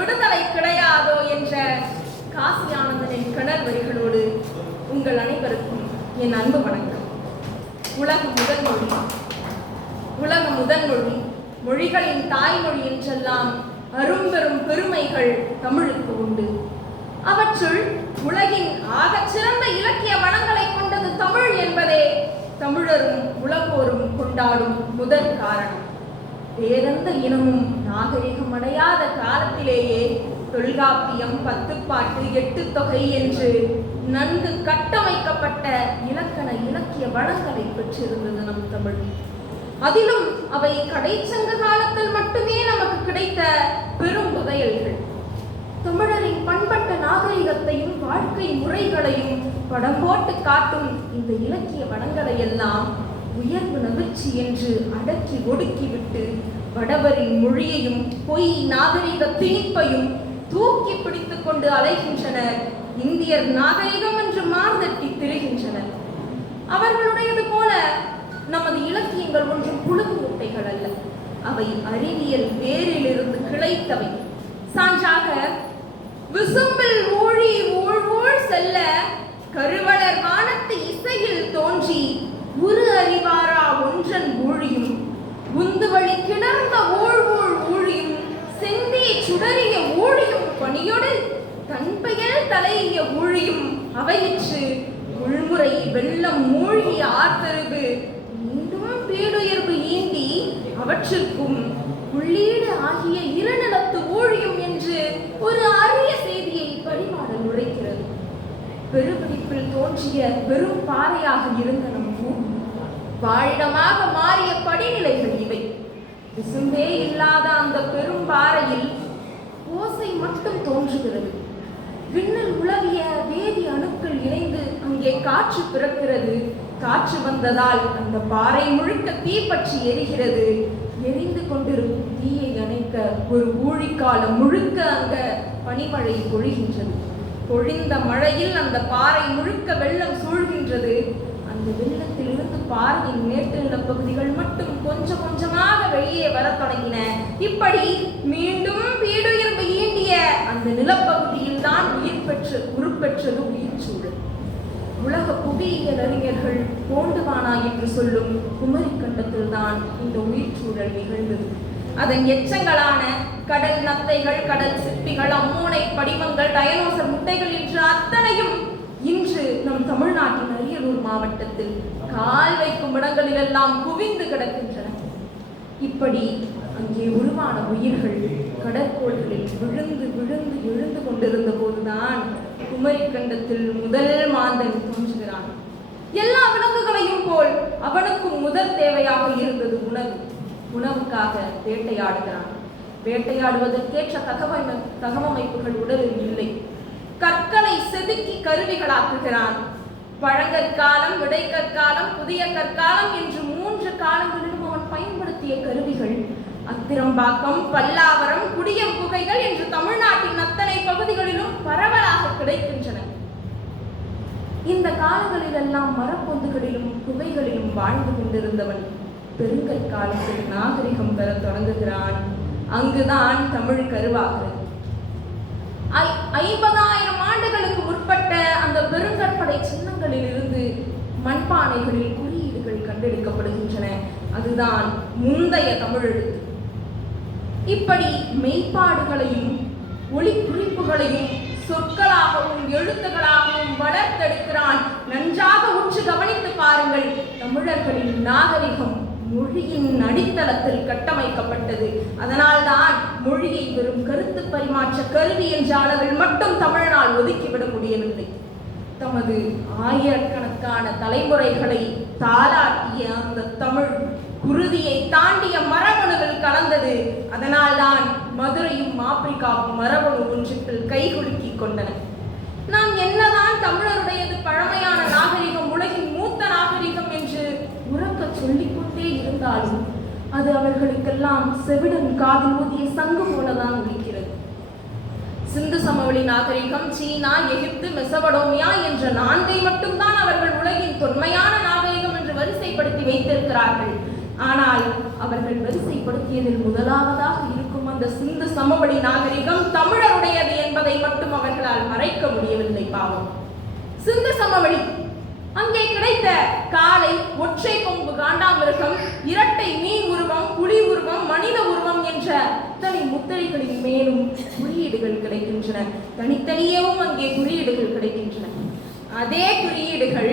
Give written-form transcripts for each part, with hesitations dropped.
விடுதலை கிடையாதோ என்ற காசி ஆனந்தனின் கணல் வரிகளோடு உங்கள் அனைவருக்கும் என் அன்பு வணக்கம். உலக முதல் மொழி, மொழிகளின் தாய்மொழி என்றெல்லாம் அரும்பெரும் பெருமைகள் தமிழுக்கு உண்டு. அவற்றுள் உலகின் ஆகச்சிறந்த இலக்கிய வளங்களை கொண்டது தமிழ் என்பதே தமிழரும் உலகோரும் கொண்டாடும் முதல் காரணம். வேறெந்த இனமும் நாகரிகம் அடையாத காலத்திலேயே தொல்காப்பியம், பத்துப்பாட்டு, எட்டு தொகை என்று நன்கு கட்டமைக்கப்பட்ட இலக்கிய வளங்களை பெற்றிருந்தது நம் தமிழ். அதிலும் அவை கடைச்சங்க காலத்தில் மட்டுமே நமக்கு கிடைத்த பெரும் புதையல்கள். தமிழரின் பண்பட்ட நாகரிகத்தையும் வாழ்க்கை முறைகளையும் படம் போட்டு காட்டும் இந்த இலக்கிய வளங்களை எல்லாம் உயர்வு நவிர்ச்சி என்று அடக்கி ஒடுக்கிவிட்டு வடவரின் மொழியையும் பொய் நாகரிக திணிப்பையும் தூக்கி பிடித்துக் கொண்டு அலைகின்றனர். இந்தியர் நாகரிகம் என்று மார்தட்டி திரிகின்றனர். அவர்களுடையது போல நமது இலக்கியங்கள் ஒன்றும் புழுகு மூட்டைகள் அல்ல. அவை அறிவியல் வேரிலிருந்து கிளைத்தவை. சான்றாக விசும்பில் ஊழி ஊழ்வூழ் செல்ல கருவளர் வானத்து இசையில் தோன்றி உரு அறிவாரா ஒன்றன் ஊழியும் உந்து வழி கிணர்ந்த ஊழ்வூழ் ஊழியும் செந்திய சுடறிய ஊழியும் பணியோடு தன்பெயல் தலையிய ஊழியும் அவையிற்று உள்முறை வெள்ளம் மூழ்கிய ஆர்த்தருவு மீண்டும் பீடுயர்வு ஈண்டி அவற்றிற்கும் உள்ளீடு ஆகிய இருநிலத்து ஊழியும் என்று ஒரு அரிய செய்தியை பரிமாறல் உரைக்கிறது. பெருபிடிப்பில் தோன்றிய பெரும் பாறையாக இருந்த நம் பூமி வாழிடமாக மாறிய படிநிலைகள் இவை. விசும்பே இல்லாத அந்த பெரும் பாறையில் ஓசை மட்டும் தோன்றுகிறது. விண்ணில் உலவிய வேதி அணுக்கள் இணைந்து அங்கே காற்று பிறக்கிறது. காற்று வந்ததால் அந்த பாறை முழுக்க தீப்பற்றி எரிகிறது. எரிந்து கொண்டிருக்கும் தீயை அணைக்க ஒரு ஊழிக்காலம் முழுக்க அங்க பனிமழை பொழிகின்றது. பொழிந்த மழையில் அந்த பாறை முழுக்க வெள்ளம் சூழ்கின்றது. அந்த வெள்ளத்திலிருந்து பாறையின் மேட்டு நிலப்பகுதிகள் மட்டும் கொஞ்சம் கொஞ்சமாக வெளியே வர தொடங்கின. இப்படி மீண்டும் வீடுயர்வு ஈண்டிய அந்த நிலப்பகுதியில் தான் உருப்பெற்றது உயிர் சூழல். உலக புவியியல் அறிஞர்கள் கோண்டுவானா என்று சொல்லும் குமரி கண்டத்தில் தான் இந்த உயிர் சூழல் நிகழ்ந்தது. அதன் எச்சங்களான கடல் நத்தைகள், கடல் சிப்பிகள், அம்மோனை படிமங்கள், டயனோசர் முட்டைகள் என்று அத்தனையும் இன்று நம் தமிழ்நாட்டின் அரியலூர் மாவட்டத்தில் கால் வைக்கும் இடங்களிலெல்லாம் குவிந்து கிடக்கின்றன. இப்படி அங்கே உருவான உயிர்கள் கடற்கோள்களில் விழுந்து விழுந்து எழுந்து கொண்டிருந்த போதுதான் குமரி கண்டத்தில் முதல் மாந்தன் தோன்றுகிறான். எல்லா விலங்குகளையும் போல் அவனுக்கும் முதல் தேவையாக இருந்தது உணவு. உணவுக்காக வேட்டையாடுகிறான். வேட்டையாடுவதற்கேற்ற தகவமைப்புகள் உடலில் இல்லை. கற்களை செதுக்கி கருவிகளாக்குகிறான். பழங்கற்காலம், இடைக்கற்காலம், புதிய கற்காலம் என்று 3 காலங்களிலும் அவன் பயன்படுத்திய கருவிகள் அத்திரம்பாக்கம், பல்லாவரம், குடியம் குகைகள் என்று தமிழ்நாட்டின் அத்தனை பகுதிகளிலும் பரவலாக கிடைக்கின்றன. இந்த காலங்களிலெல்லாம் மரப்பொந்துகளிலும் குகைகளிலும் வாழ்ந்து கொண்டிருந்தவன் பெருங்கற்காலத்தில் நாகரிகம் பெற தொடங்குகிறான். அங்குதான் தமிழ் கருவாகிறது. 50,000 ஆண்டுகளுக்கு முற்பட்ட அந்த பெருங்கற்படை சின்னங்களில் இருந்து மண்பானைகளில் குறியீடுகள் கண்டெடுக்கப்படுகின்றன. அதுதான் முந்தைய தமிழெழுத்து. இப்படி மெய்ப்பாடுகளையும் ஒளி குறிப்புகளையும் சொற்களாகவும் எழுத்துக்களாகவும் வளர்த்தெடுக்கிறான். நன்றாக உற்று கவனித்து பாருங்கள். தமிழர்களின் நாகரிகம் மொழியின் அடித்தளத்தில் கட்டமைக்கப்பட்டது. அதனால்தான் மொழியை வெறும் கருத்து பரிமாற்ற கருவி என்ற அளவில் மட்டும் தமிழனால் ஒதுக்கிவிட முடியவில்லை. தமது ஆயிரக்கணக்கான தலைமுறைகளை தாளாட்டிய அந்த தமிழ் குருதியை தாண்டிய மரபணுவில் கலந்தது. அதனால்தான் மதுரையும் ஆப்பிரிக்காவும் மரபணு ஒன்றுக்குள் கைகுலுக்கி கொண்டன. நாம் என்னதான் தமிழருடையது பழமையான நாகரிகம், உலகின் மூத்த நாகரிகம் என்று உறக்க சொல்லிக்கொண்டே இருந்தாலும் அது அவர்களுக்கெல்லாம் செவிடன் காதில் ஊதிய சங்கு போலதான் ஒலிக்கிறது. சிந்து சமவெளி நாகரிகம், சீனா, எகிப்து, மெசபடோமியா என்ற 4 மட்டும்தான் அவர்கள் உலகின் தொன்மையான நாகரிகம் என்று வரிசைப்படுத்தி வைத்திருக்கிறார்கள். ஆனால் அவர்கள் வரிசைப்படுத்தியதில் முதலாவதாக இருக்கும் அந்த சிந்து சமவெளி நாகரிகம் தமிழருடையது என்பதை மட்டும் அவர்களால் மறைக்க முடியவில்லை. பாவம். சிந்து சமவெளி, அங்கே கிடைத்த காளை, ஒற்றை கொம்பு காண்டாமிருகம், இரட்டை மீன் உருவம், புலி உருவம், மனித உருவம் என்ற இத்தனை முத்திரைகளின் மேலும் குறியீடுகள் கிடைக்கின்றன. தனித்தனியவும் அங்கே குறியீடுகள் கிடைக்கின்றன. அதே குறியீடுகள்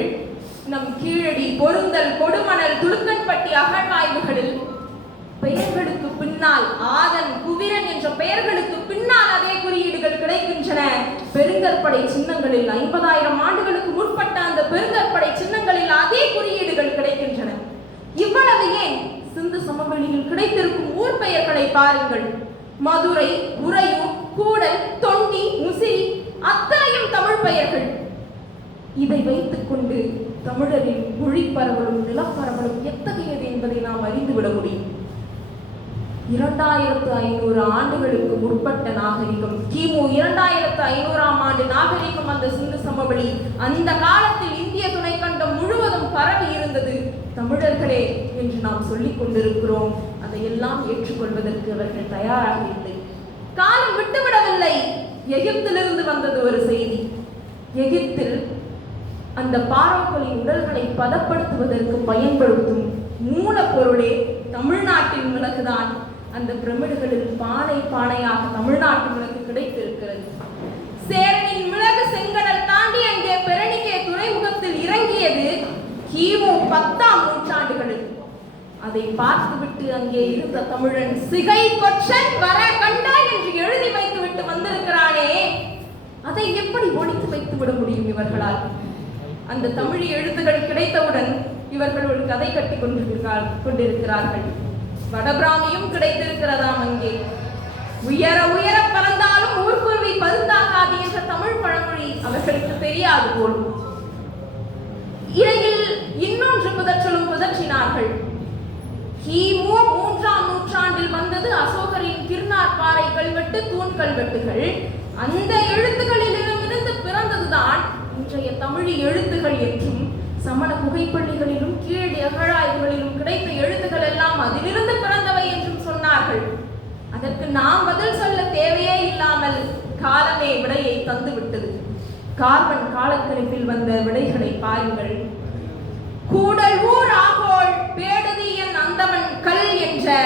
நம் கீழடி, பொருந்தல், கொடுமணல், துலுக்கன்பட்டி அகழ்வாய்வுகளில் பெயர்களுக்கு பின்னால், ஆதன், குவிரன் என்ற பெயர்களுக்கு பின்னால் அதே குறியீடுகள் கிடைக்கின்றன. பெருங்கற்படை சின்னங்களில் 50,000 ஆண்டுகளுக்கு முற்பட்ட அந்த பெருங்கற்படை சின்னங்களில் அதே குறியீடுகள் கிடைக்கின்றன. இவ்வளவு ஏன்? சிந்து சமவெளியில் கிடைத்திருக்கும் ஊர் பெயர்களை பாருங்கள். மதுரை, உறையூர், கூடல், தொண்டி, முசிறி அத்தனையும் தமிழ் பெயர்கள். இதை வைத்துக் கொண்டு தமிழரின் மொழி பரவலும் நிலப்பரவலும் எத்தகையது என்பதை நாம் அறிந்துவிட முடியும். 2500 ஆண்டுகளுக்கு முற்பட்ட நாகரிகம், கிமு 2500ஆம் ஆண்டு நாகரிகம் அந்த சிந்து சமவெளி. அந்த காலத்தில் இந்திய துணைக்கண்டம் முழுவதும் பரவி இருந்தது. தமிழர்களே என்று நாம் சொல்லிக் கொண்டிருக்கிறோம். அதையெல்லாம் ஏற்றுக்கொள்வதற்கு அவர்கள் தயாராக இல்லை. காலம் விட்டுவிடவில்லை. எகிப்திலிருந்து வந்தது ஒரு செய்தி. எகிப்தில் அந்த பாரோக்களின் உடல்களை பதப்படுத்துவதற்கு பயன்படுத்தும் மூலப்பொருளே தமிழ்நாட்டின் மிளகுதான். அந்த பிரமிடுகளில் பானை பானையாக தமிழ்நாட்டு மிளகு கிடைத்திருக்கிறது. சேரனின் மிளகு செங்கடல் தாண்டி அங்கே பெரணிக்கே துறைமுகத்தில் இறங்கியது கிமு 10ஆம் நூற்றாண்டுகளில். அதை பார்த்துவிட்டு அங்கே இருந்த தமிழன் சிகை கொற்றன் வர கண்டாய் என்று எழுதி வைத்துவிட்டு வந்திருக்கிறானே, அதை எப்படி ஒழித்து வைத்து விட முடியும் இவர்களால்? அந்த தமிழ் எழுத்துகள் கிடைத்தவுடன் இவர்கள் ஒரு கதை கட்டி கொண்டிருக்கிறார்கள். வடபிராமியும் கிடைத்திருக்கிறதாம் அங்கே. உயர உயர பறந்தாலும் ஊர்க்குருவி பருந்தாகாது என்ற தமிழ் பழமொழி அவர்களுக்கு தெரியாது போலும். இடையில் இன்னொன்று புதற்றினார்கள். கிமு 3ஆம் நூற்றாண்டில் வந்தது அசோகரின் கிர்னார் பாறை கல்வெட்டு, தூண் கல்வெட்டுகள். அந்த எழுத்துக்களிலிருந்து பிறந்ததுதான் இன்றைய தமிழ் எழுத்துகள் என்றும், சமண புகைப்பள்ளிகளிலும் கீழடி அகழாய்வுகளிலும் கிடைத்த எழுத்துக்கள் எல்லாம் அதிலிருந்து பிறந்தவை என்றும் சொன்னார்கள். அதற்கு நாம் பதில் சொல்ல தேவையே இல்லாமல் காலமே விடையை தந்துவிட்டது. கார்பன் காலக்கணிப்பில் வந்த விடைகளை பாருங்கள். கூடல் ஊர் ஆகோள் பேடுதியன் அந்தவன் கல் என்ற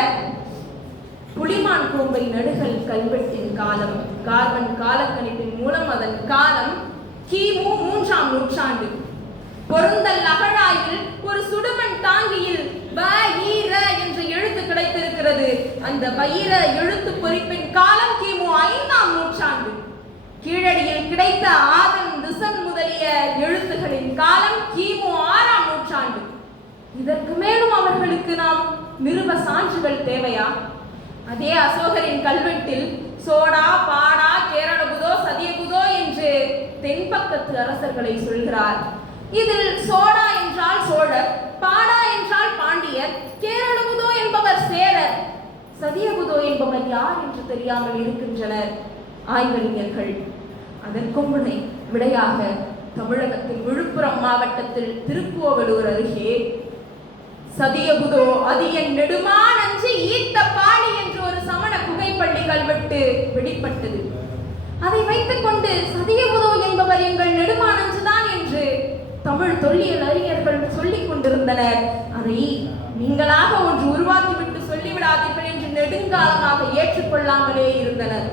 புலிமான் கோம்பை நடுகல் கல்வெட்டின் காலம், கார்பன் காலக்கணிப்பின் மூலம் அதன் காலம் கிமு 3ஆம் நூற்றாண்டு. பொருந்தல் அகழாய்வில் ஒரு சுடுமண் தாங்கியில் ப ஈர என்ற எழுத்து கிடைத்திருக்கிறது. அந்த பயிர எழுத்து பொறிப்பின் காலம் கிமு 5ஆம் நூற்றாண்டு. கீழடியில் கிடைத்த ஆதன், திசன் முதலிய எழுத்துகளின் காலம் கிமு 6ஆம் நூற்றாண்டு. இதற்கு மேலும் அவர்களுக்கு நாம் நிறுவ சான்றுகள் தேவையா? அதே அசோகரின் கல்வெட்டில் சோடா, பாடா, கேரளபுதோ, சதியபுதோ என்று தென்பக்கத்து அரசர்களை சொல்கிறார். இதில் சோடா என்றால் சோழர், பாடா என்றால் பாண்டியர், கேரளபுதோ என்பவர் சேரர், சதியபுதோ என்பவர் யார் என்று தெரியாமல் இருக்கின்றனர் ஆய்வறிஞர்கள். அதற்கும் விடையாக தமிழகத்தில் விழுப்புரம் மாவட்டத்தில் திருப்புவலூர் அருகே சதியபுதோ அதியன் நெடுமான் அஞ்சு ஈத்த பாடி என்று ஒரு சமண புகைப்பள்ளி கல்வெட்டு வெளிப்பட்டது. அதை வைத்துக் கொண்டு சதியபுதோ என்பவர் எங்கள் நெடுமான் அஞ்சுதான் என்று தமிழ் தொல்லியல் அறிஞர்கள் சொல்லிக் கொண்டிருந்தனர். அதை நீங்களாக ஒன்று உருவாக்கிவிட்டு சொல்லிவிடாதீர்கள் என்று நெடுங்காலமாக ஏற்றுக்கொள்ளாமலே இருந்தனர்.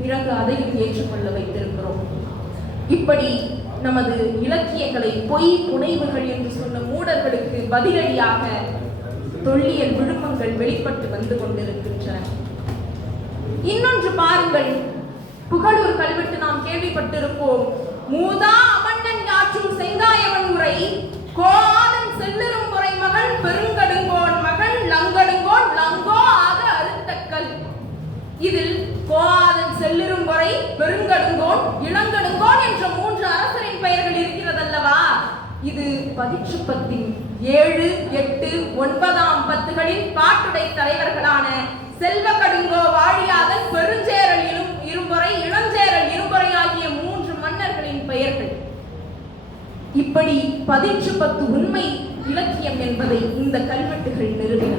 பிறகு அதையும் ஏற்றுக்கொள்ள வைத்திருக்கிறோம். இப்படி நமது இலக்கியங்களை பொய் புனைவுகள் என்று சொன்ன மூடர்களுக்கு பதிலடியாக தொல்லியல் விழுமங்கள் வெளிப்பட்டு வந்து கொண்டிருக்கின்றன. இன்னொன்று பாருங்கள். புகழூர் கல்வெட்டு நாம் கேள்விப்பட்டிருப்போம். மூதா அமன்னன் யாற்றும் செங்காயவன் உரை, கோஆதன் செல்லுறும் பொறை மகள் பெருங்கடுங்கோன் மகள் லங்கடுங்கோன் லங்கோ ஆக அறுத்தக்கல். இதில் கோஆதன் செல்லுறும் பொறை, பெருங்கடுங்கோன், இளங்கடுங்கோன் என்ற 3 அரசரின் பெயர்கள் இருக்கிறதல்லவா? இது பதிற்றுப்பத்தின் 7, 8, 9ஆம் பத்துகளின் பாட்டுடை தலைவர்களான செல்வகடுங்கோ வாழியாதன், பெருஞ்சேரல் இரும்பொறை, இளஞ்சேரல் இரும்பொறை ஆகிய 3 மன்னர்களின் பெயர்கள். இப்படி பதிற்றுப்பத்து உண்மை இலக்கியம் என்பதை இந்த கல்வெட்டுகள் நிறுவின.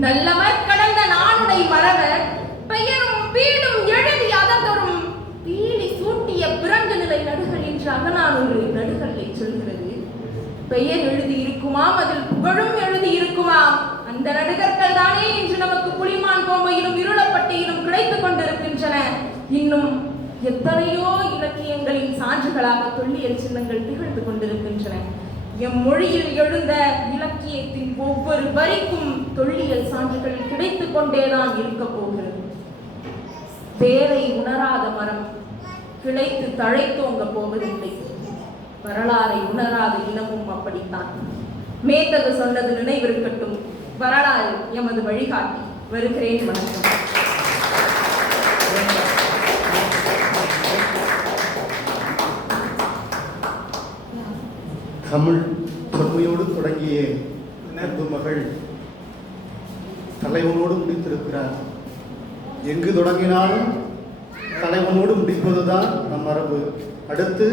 நல்லவர் கடந்த நானுடை மறவர் பெயரும் வீடும் எழுதி அததொரும் பீலி சூட்டிய பிறங்கு நிலை நடுகள் என்று அகநானூறு நடுகளை சொல்கிறது. பெயர் எழுதி இருக்குமாம், அதில் புகழும் எழுதி இருக்குமாம். அந்த நடுகர்கள் தானே இன்று நமக்கு புலிமான் கோம்பையிலும் இருளப்பட்டியிலும் கிடைத்துக் கொண்டிருக்கின்றன. இன்னும் எத்தனையோ இலக்கியங்களின் சான்றுகளாக தொல்லியல் சின்னங்கள் திகழ்ந்து கொண்டிருக்கின்றன. எம் மொழியில் எழுந்த இலக்கியத்தின் ஒவ்வொரு வரிக்கும் தொல்லியல் சான்றுகள் கிடைத்துக் கொண்டேதான் இருக்க போகிறது. வேரை உணராத மரம் கிளைத்து தழைத்தோங்க போவதில்லை. வரலாறை உணராத இனமும் அப்படித்தான். மேத்தகு சொன்னது நினைவிருக்கட்டும். வரலாறு எமது வழிகாட்டி. வருகிறேன். வணக்கம். தமிழ் தொன்மையோடு தொடங்கிய அன்பு மகள் தலைவனோடு முடித்திருக்கிறார். எங்கு தொடங்கினாலும் தலைவனோடு முடிப்பதுதான் நம் மரபு. அடுத்து